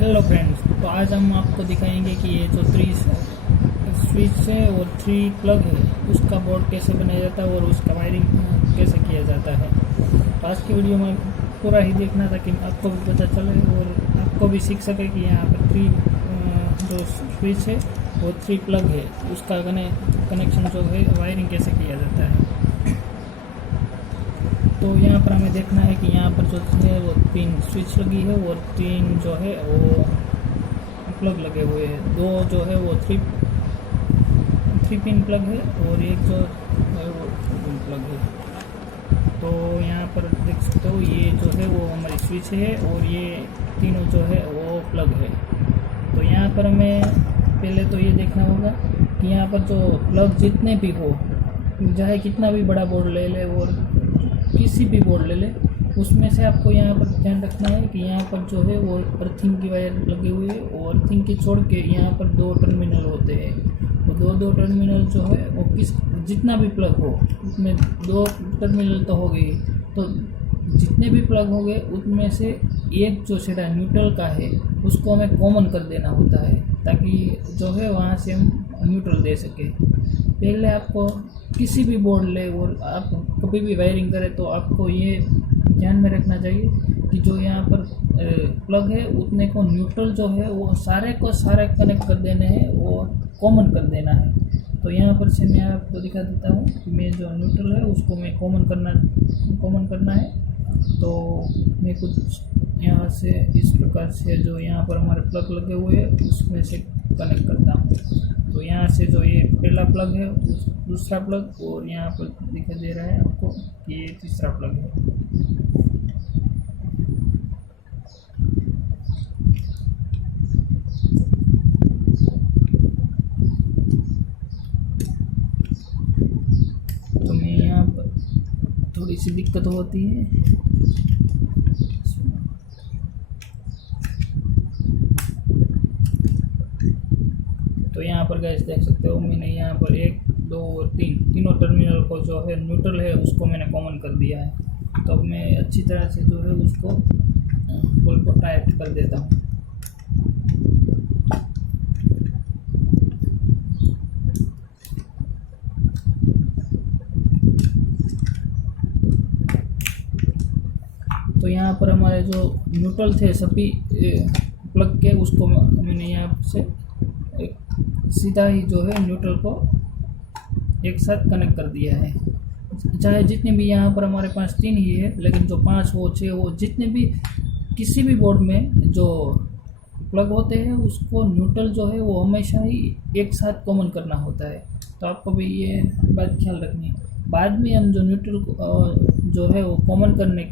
Hello friends, तो आज हम आपको दिखाएंगे कि ये जो थ्री स्विच है और थ्री प्लग है उसका बोर्ड कैसे बनाया जाता है और उसका वायरिंग कैसे किया जाता है। तो आज की वीडियो में पूरा ही देखना ताकि आपको भी पता चले और आपको भी सीख सके कि यहाँ पर थ्री जो स्विच है और थ्री प्लग है उसका कनेक्शन जो है वायरिंग कैसे किया जाता है। तो यहाँ पर हमें देखना है कि यहाँ पर जो है वो 3 स्विच लगी है और 3 जो है वो प्लग लगे हुए हैं। 2 जो है वो थ्री पिन प्लग है और एक जो है वो 2 पिन प्लग है। तो यहाँ पर देख सकते हो ये जो है वो हमारी स्विच है और ये तीनों जो है वो प्लग है। तो यहाँ पर हमें पहले तो ये देखना होगा कि यहाँ पर जो प्लग जितने भी हो, चाहे कितना भी बड़ा बोर्ड ले ले और किसी भी बोर्ड ले ले, उसमें से आपको यहाँ पर ध्यान रखना है कि यहाँ पर जो है वो अर्थिंग की वायर लगी हुई है और अर्थिंग की छोड़ के यहाँ पर 2 टर्मिनल होते हैं। तो 2 टर्मिनल जो है वो जितना भी प्लग हो उसमें 2 टर्मिनल तो हो गई। तो जितने भी प्लग हो गए उसमें से एक जो सिरा न्यूट्रल का है उसको हमें कॉमन कर देना होता है ताकि जो है वहाँ से हम न्यूट्रल दे सके। पहले आपको किसी भी बोर्ड ले और आप कभी भी वायरिंग करें तो आपको ये ध्यान में रखना चाहिए कि जो यहाँ पर प्लग है उतने को न्यूट्रल जो है वो सारे को सारे कनेक्ट कर देने हैं, वो कॉमन कर देना है। तो यहाँ पर से मैं आपको दिखा देता हूँ कि मैं जो न्यूट्रल है उसको मैं कॉमन करना है। तो मैं कुछ यहाँ से इस प्रकार से जो यहाँ पर हमारे प्लग लगे हुए हैं उसमें से कनेक्ट करता हूँ। तो यहाँ से जो ये पहला प्लग है दूसरा प्लग और यहाँ पर दिखाई दे रहा है आपको कि ये तीसरा प्लग है। तो मैं यहाँ पर थोड़ी सी दिक्कत होती है। तो यहाँ पर गैस देख सकते हो मैंने यहाँ पर 1 2 और 3 टर्मिनल को जो है न्यूट्रल है उसको मैंने कॉमन कर दिया है। तो अब मैं अच्छी तरह से जो है उसको बोल को टाइट कर देता हूँ। तो यहाँ पर हमारे जो न्यूट्रल थे सभी प्लग के उसको मैंने यहाँ से सीधा ही जो है न्यूट्रल को एक साथ कनेक्ट कर दिया है। चाहे जितने भी यहाँ पर हमारे पास 3 ही है, लेकिन जो 5 हो 6 हो जितने भी किसी भी बोर्ड में जो प्लग होते हैं उसको न्यूट्रल जो है वो हमेशा ही एक साथ कॉमन करना होता है। तो आपको भी ये बात ख्याल रखनी है। बाद में हम जो न्यूट्रल जो है वो कॉमन करने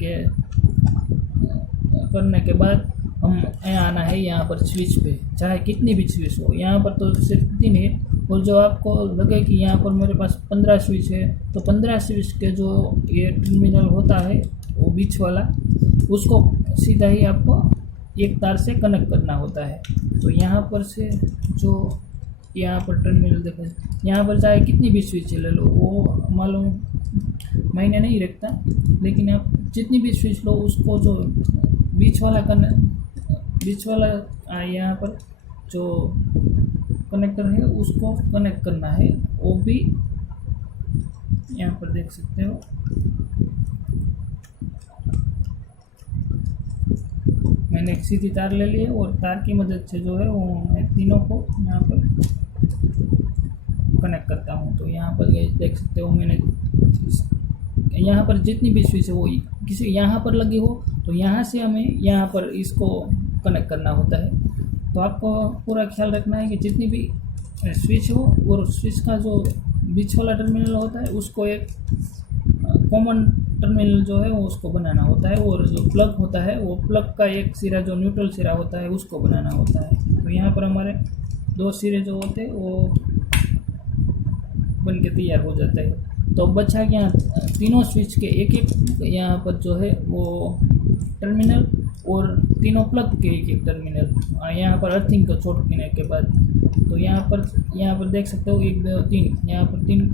के बाद हम यहाँ आना है यहाँ पर स्विच पे, चाहे कितनी भी स्विच हो। यहाँ पर तो सिर्फ 3 है और जो आपको लगे कि यहाँ पर मेरे पास 15 स्विच है तो 15 स्विच के जो ये टर्मिनल होता है वो बीच वाला उसको सीधा ही आपको एक तार से कनेक्ट करना होता है। तो यहाँ पर से जो यहाँ पर टर्मिनल देखो, यहाँ पर चाहे कितनी भी स्विच ले लो वो मालूम मायने नहीं रखता, लेकिन आप जितनी भी स्विच लो उसको जो बीच वाला यहाँ पर जो कनेक्टर है उसको कनेक्ट करना है। वो भी यहाँ पर देख सकते हो मैंने एक सीधी तार ले ली है और तार की मदद से जो है वो मैं तीनों को यहाँ पर कनेक्ट करता हूँ। तो यहाँ पर देख सकते हो मैंने यहाँ पर जितनी भी स्विच है वो किसी यहाँ पर लगी हो तो यहाँ से हमें यहाँ पर इसको कनेक्ट करना होता है। तो आपको पूरा ख्याल रखना है कि जितनी भी स्विच हो और स्विच का जो बीच वाला टर्मिनल होता है उसको एक कॉमन टर्मिनल जो है वो उसको बनाना होता है और जो प्लग होता है वो प्लग का एक सिरा जो न्यूट्रल सिरा होता है उसको बनाना होता है। तो यहाँ पर हमारे 2 सिरे जो होते हैं वो बन के तैयार हो जाता है। तो बचा यहाँ तीनों स्विच के एक यहाँ पर जो है वो टर्मिनल और तीनों प्लग के एक टर्मिनल यहाँ पर अर्थिंग को छोड़ने के बाद। तो यहाँ पर देख सकते हो 1 2 3 यहाँ पर 3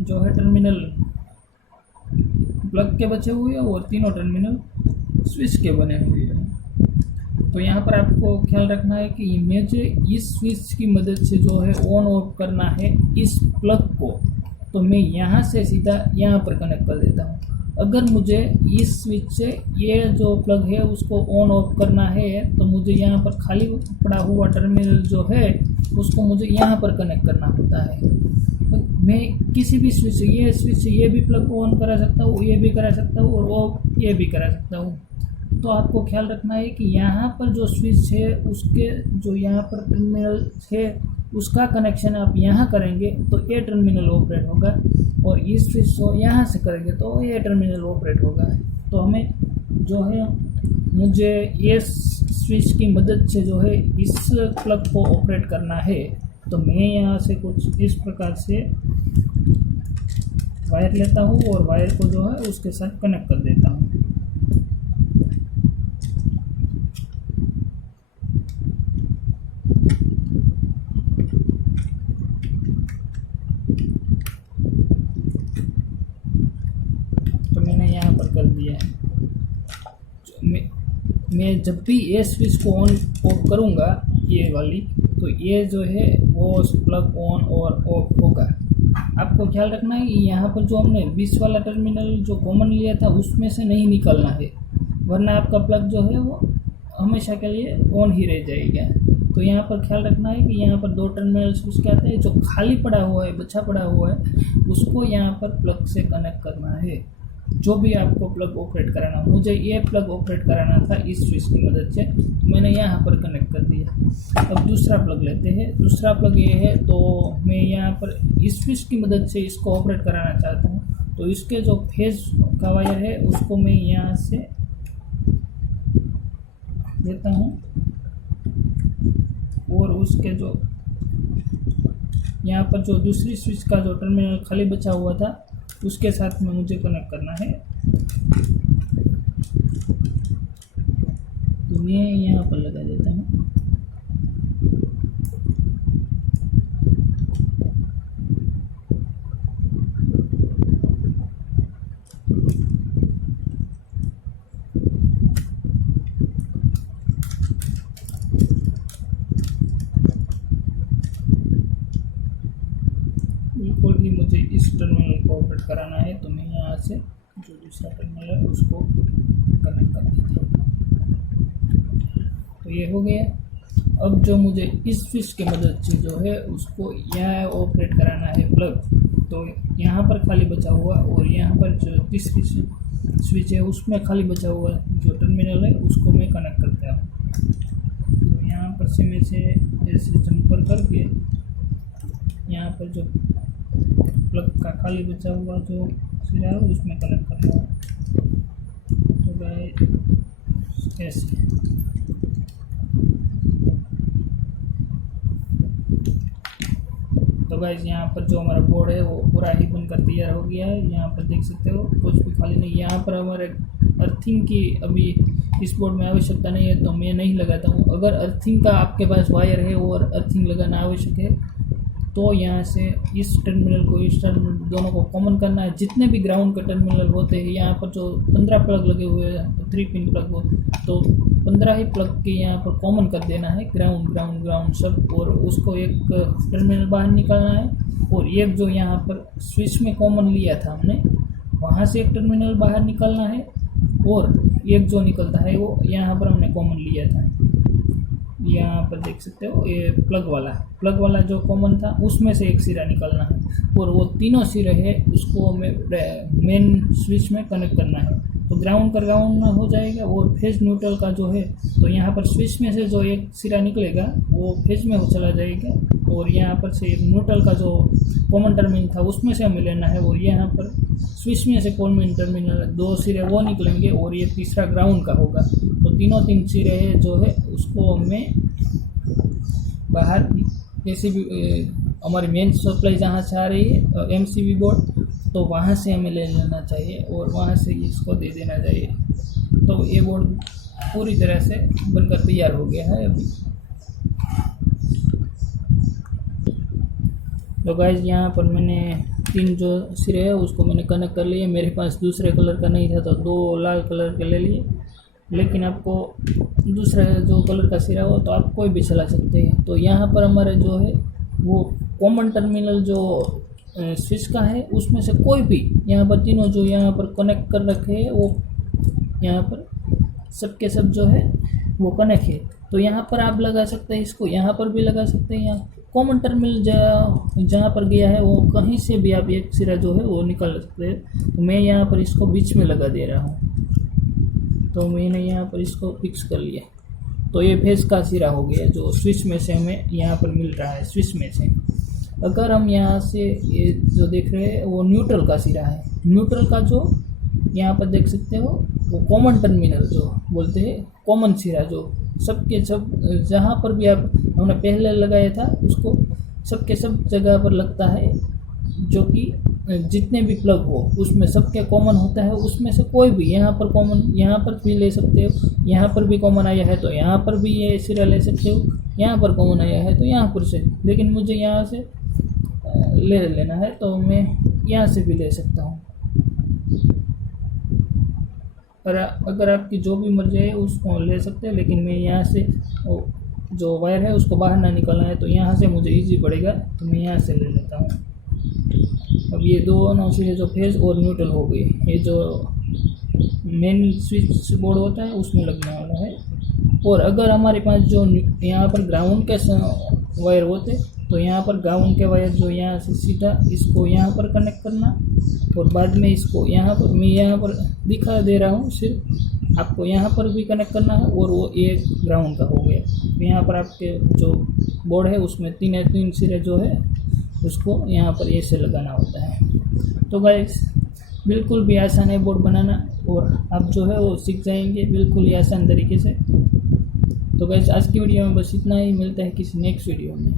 जो है टर्मिनल प्लग के बचे हुए हैं और तीनों टर्मिनल स्विच के बने हुए हैं। तो यहाँ पर आपको ख्याल रखना है कि मुझे इस स्विच की मदद से जो है ऑन ऑफ करना है इस प्लग को, तो मैं यहाँ से सीधा यहाँ पर कनेक्ट कर देता हूँ। अगर मुझे इस स्विच से ये जो प्लग है उसको ऑन ऑफ करना है तो मुझे यहाँ पर खाली पड़ा हुआ टर्मिनल जो है उसको मुझे यहाँ पर कनेक्ट करना होता है। मैं किसी भी स्विच से ये भी प्लग को ऑन करा सकता हूँ, ये भी करा सकता हूँ और वो ये भी करा सकता हूँ। तो आपको ख्याल रखना है कि यहाँ पर जो स्विच है उसके जो यहाँ पर टर्मिनल है उसका कनेक्शन आप यहाँ करेंगे तो ये टर्मिनल ऑपरेट होगा, और इस स्विच को यहाँ से करेंगे तो ये टर्मिनल ऑपरेट होगा। तो हमें जो है मुझे ये स्विच की मदद से जो है इस प्लग को ऑपरेट करना है। तो मैं यहाँ से कुछ इस प्रकार से वायर लेता हूँ और वायर को जो है उसके साथ कनेक्ट कर देता हूँ। तो मैंने यहाँ पर कर दिया है। मैं जब भी ये स्विच को ऑन ऑफ करूँगा ये वाली, तो ये जो है वो प्लग ऑन और ऑफ होगा। आपको ख्याल रखना है कि यहाँ पर जो हमने 20 वाला टर्मिनल जो कॉमन लिया था उसमें से नहीं निकलना है, वरना आपका प्लग जो है वो हमेशा के लिए ऑन ही रह जाएगा। तो यहाँ पर ख्याल रखना है कि यहाँ पर 2 टर्मिनल स्विच क्या आते हैं, जो खाली पड़ा हुआ है, बचा पड़ा हुआ है, उसको यहाँ पर प्लग से कनेक्ट करना है। जो भी आपको प्लग ऑपरेट कराना, मुझे ये प्लग ऑपरेट कराना था इस स्विच की मदद से, मैंने यहाँ पर कनेक्ट कर दिया। अब दूसरा प्लग लेते हैं। दूसरा प्लग ये है, तो मैं यहाँ पर इस स्विच की मदद से इसको ऑपरेट कराना चाहता हूँ। तो इसके जो फेज का वायर है उसको मैं यहाँ से देता हूँ, और उसके जो यहाँ पर जो दूसरी स्विच का जो टर्मिनल खाली बचा हुआ था उसके साथ में मुझे कनेक्ट करना है। तो मैं यहाँ पर लगा देता हूँ। बिल्कुल ही मुझे इस टर्मिनल को ऑपरेट कराना है, तो मैं यहाँ से जो दूसरा टर्मिनल है उसको कनेक्ट कर देता हूँ। तो ये हो गया। अब जो मुझे इस स्विच की मदद से जो है उसको यहाँ ऑपरेट कराना है प्लग, तो यहाँ पर खाली बचा हुआ और यहाँ पर जो तीसरी स्विच है उसमें खाली बचा हुआ जो टर्मिनल है उसको मैं कनेक्ट करता हूँ। तो यहाँ पर से मैं से ऐसे जंपर करके यहाँ पर जो प्लग का खाली बचा हुआ जो सिरा है उसमें कनेक्ट करना है। तो गाइस ऐसे तो गाइस यहाँ पर जो हमारा बोर्ड है वो पूरा ही बनकर तैयार हो गया है। यहाँ पर देख सकते हो कुछ भी खाली नहीं। यहाँ पर हमारे अर्थिंग की अभी इस बोर्ड में आवश्यकता नहीं है, तो मैं नहीं लगाता हूँ। अगर अर्थिंग का आपके पास वायर है और अर्थिंग लगाना आवश्यक है तो यहाँ से इस टर्मिनल को इस टर्मिनल दोनों को कॉमन करना है। जितने भी ग्राउंड के टर्मिनल होते हैं यहाँ पर जो 15 प्लग लगे हुए हैं, 3 पिन प्लग हो, तो 15 ही प्लग के यहाँ पर कॉमन कर देना है, ग्राउंड ग्राउंड ग्राउंड सब, और उसको एक टर्मिनल बाहर निकालना है। और एक जो यहाँ पर स्विच में कॉमन लिया था हमने, वहाँ से एक टर्मिनल बाहर निकालना है, और एक जो निकलता है वो यहाँ पर हमने कॉमन लिया था। यहाँ पर देख सकते हो ये प्लग वाला जो कॉमन था उसमें से एक सिरा निकालना है, और वो तीनों सिरे है उसको मेन स्विच में कनेक्ट करना है। तो ग्राउंड का ग्राउंड में हो जाएगा, और फेज न्यूट्रल का जो है तो यहाँ पर स्विच में से जो एक सिरा निकलेगा वो फेज में हो चला जाएगा, और यहाँ पर से न्यूट्रल का जो कॉमन टर्मिनल था उसमें से हमें लेना है, और यहाँ पर स्विच में से कॉमन टर्मिनल 2 सिरे वो निकलेंगे, और ये तीसरा ग्राउंड का होगा। तो तीनों 3 सिरे है जो है उसको हमें बाहर जैसे भी हमारी मेन सप्लाई जहाँ से आ रही है एमसीबी बोर्ड, तो वहाँ से हमें ले लेना चाहिए और वहाँ से इसको दे देना चाहिए। तो ये बोर्ड पूरी तरह से बनकर तैयार हो गया है अभी। तो गाइस यहाँ पर मैंने 3 जो सिरे है उसको मैंने कनेक्ट कर लिए। मेरे पास दूसरे कलर का नहीं था तो 2 लाल कलर के ले लिए, लेकिन आपको दूसरा जो कलर का सिरा हो तो आप कोई भी चला सकते हैं। तो यहाँ पर हमारे जो है वो कॉमन टर्मिनल जो स्विच का है उसमें से कोई भी यहाँ पर तीनों जो यहाँ पर कनेक्ट कर रखे हैं वो यहाँ पर सबके सब जो है वो कनेक्ट है। तो यहाँ पर आप लगा सकते हैं, इसको यहाँ पर भी लगा सकते हैं। यहाँ कॉमन टर्मिनल जहाँ पर गया है वो कहीं से भी आप एक सिरा जो है वो निकाल सकते हैं। तो मैं यहाँ पर इसको बीच में लगा दे रहा हूँ। तो मैंने यहाँ पर इसको फिक्स कर लिया। तो ये फेस का सिरा हो गया जो स्विच में से हमें यहाँ पर मिल रहा है स्विच में से। अगर हम यहाँ से ये जो देख रहे हैं वो न्यूट्रल का सिरा है। न्यूट्रल का जो यहाँ पर देख सकते हो वो कॉमन टर्मिनल जो बोलते हैं, कॉमन सिरा जो सबके सब जहाँ पर भी आप हमने पहले लगाया था उसको सबके सब जगह पर लगता है, जो कि जितने भी प्लग हो उसमें सबके कॉमन होता है। उसमें से कोई भी यहाँ पर कॉमन यहाँ पर भी ले सकते हो, यहाँ पर भी कॉमन आया है तो यहाँ पर भी ये सिरा ले सकते हो, यहाँ पर कॉमन आया है तो यहाँ पर से, लेकिन मुझे यहाँ से ले लेना है तो मैं यहाँ से भी ले सकता हूँ। पर अगर आपकी जो भी मर्जी है उसको ले सकते हैं, लेकिन मैं यहाँ से जो वायर है उसको बाहर ना निकालना है तो यहाँ से मुझे इजी पड़ेगा तो मैं यहाँ से ले लेता हूँ। अब ये दोनों से जो फेज और न्यूट्रल हो गए, ये जो मेन स्विच बोर्ड होता है उसमें लगने वाला है। और अगर हमारे पास जो यहाँ पर ग्राउंड के वायर होते तो यहाँ पर ग्राउंड के वायर जो यहाँ से सीधा इसको यहाँ पर कनेक्ट करना और बाद में इसको यहाँ पर मैं यहाँ पर दिखा दे रहा हूँ, सिर्फ आपको यहाँ पर भी कनेक्ट करना है और वो एक ग्राउंड का हो गया। यहाँ पर आपके जो बोर्ड है उसमें तीन सिरे जो है उसको यहाँ पर ऐसे लगाना होता है। तो गाइस बिल्कुल भी आसान है बोर्ड बनाना और आप जो है वो सीख जाएंगे बिल्कुल ही आसान तरीके से। तो गाइस आज की वीडियो में बस इतना ही, मिलता है किसी नेक्स्ट वीडियो में।